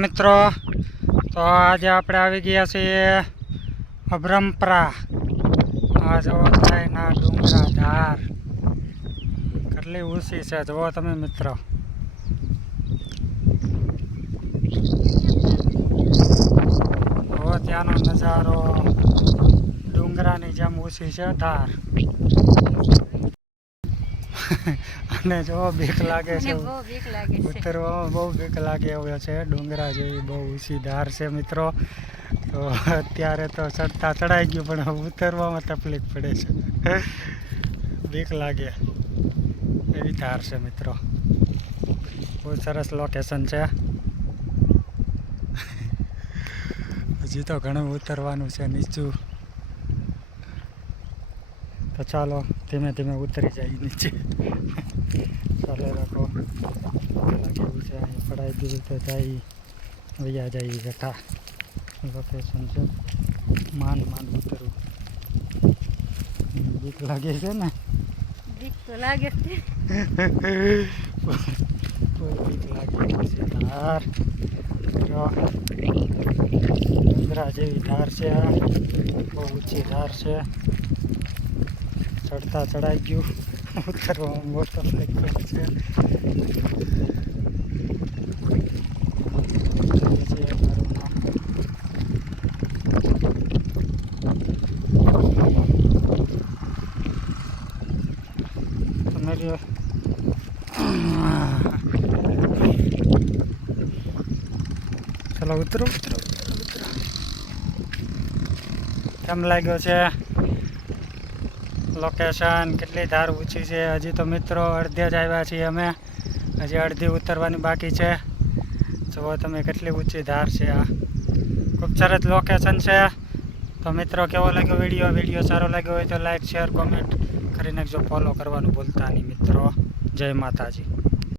મિત્રો તો આજે આપણે આવી ગયા છીએ અભરમપરા. આ જુઓ ના ડુંગરા ધાર કેટલી ઊંચી છે જુઓ તમે મિત્રો. જુઓ ત્યાંનો નજારો, ડુંગરાની જેમ ઊંચી છે ધાર. અને જો બીક લાગે છે, ઉતરવામાં બહુ બીક લાગે એવું છે. ડુંગરા જેવી બહુ ઊંચી ધાર છે મિત્રો. તો અત્યારે તો ચડતા ચડાઈ ગયું, પણ ઉતરવામાં તકલીફ પડે છે, બીક લાગે એવી ધાર છે મિત્રો. બહુ સરસ લોકેશન છે. હજી તો ઘણું ઉતરવાનું છે નીચું. તો ચાલો ધીમે ધીમે ઉતરી જાય નીચે. ચાલો રાખો કેવું છે અહીં પડાઈ દીધું તો જાય વૈયા જાય બેઠા. લોકેશન છે, માંડ ઉતરવું. બીક લાગે છે ને? બીક તો લાગે છે. બીક લાગે છે. ધાર ડુંગરા જેવી ધાર છે, આ બહુ ઊંચી ધાર છે. ચડતા ચડાઈ ગયું, ઉતરવામાં બહુ તકલીફ પડે છે. ચલો ઉતરો. કેમ લાગ્યો છે લોકેશન? કેટલી ધાર ઊંચી છે. હજી તો મિત્રો અડધે જ આવ્યા છીએ અમે, હજી અડધી ઉતરવાની બાકી છે. જુઓ તમે કેટલી ઊંચી ધાર છે. આ ખૂબ સરસ લોકેશન છે. તો મિત્રો કેવો લાગ્યો વિડીયો સારો લાગ્યો હોય તો લાઈક, શેર, કોમેન્ટ કરી નાખજો. ફોલો કરવાનું ભૂલતા નહીં મિત્રો. જય માતાજી.